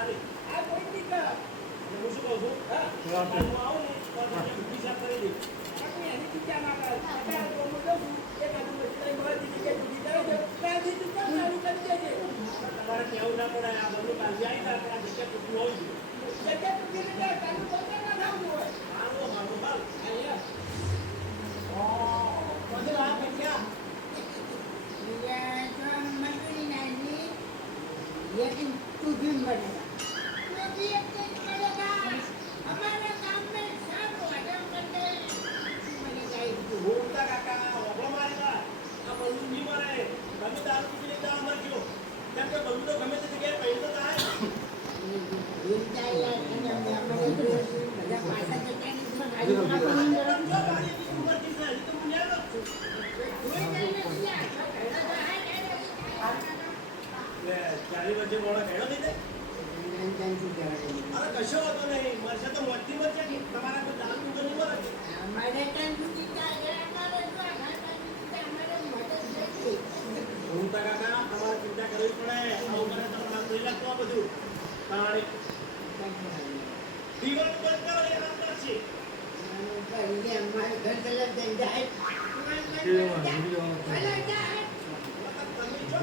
આ કોઈ નહીં કર. હું શું કહું છું? હા. હું આવું ને તો મને ઊભી સાફ કરી દે. પણ એની ચિંતા ના કર. અત્યારે તો હું કહું છું, એક આજુ બધી બધી જગ્યાએ જુદી કરે છે. ત્યાં જુદી કામ ચાલુ કરી દેજે. તમારે કેવું ના પડે. આ બધું કાલથી આવી જાય પણ આ જગ્યા તૂટવું હોવી જોઈએ. જગ્યા તૂટીને ત્યાં ચાલુ કરતા ના થવું હોય. હાલો હાલ. અહીંયા. બધું આ પૈસા. મજૂરી નાની लेकिन तू भी मरेगा मैं भी एक दिन मरेगा हमारे गांव में सब वजन करते मरेगा બોલતા કાકા ઓગળો મારેલા આ બધું નહીં મરે તમે દારૂ પીને જાઓ મરજો કેમ કે બધું તો ગમે તે જગ્યાએ પહેલું તો થાય बोलता यार मैंने हमारे બધા પાછા જતા નહીં ગાડી માં ગાડી ની ઉંમર થી છે હજી તો હું ન્યા છું કોઈ જઈને ત્યાં લે ચાલી વચ્ચે મોડા ખેડો થઈ જાય અરે કશો વાતો નહીં મરશે તો મોટી વચ્ચે તમારા કોઈ દારૂ તો નહીં મરે हमारे टाइम की क्या हमारे तो हमारे मदद देखी બોલતા કાકા તમારે ચિંતા કરવી પડે આવું કરે તો તમારે નહીં લાગતું આ બધું તાણી દીવાલ બંધ કરો એ રાત કરશે ये हमारे घर चला जाए चला जाए તમે જો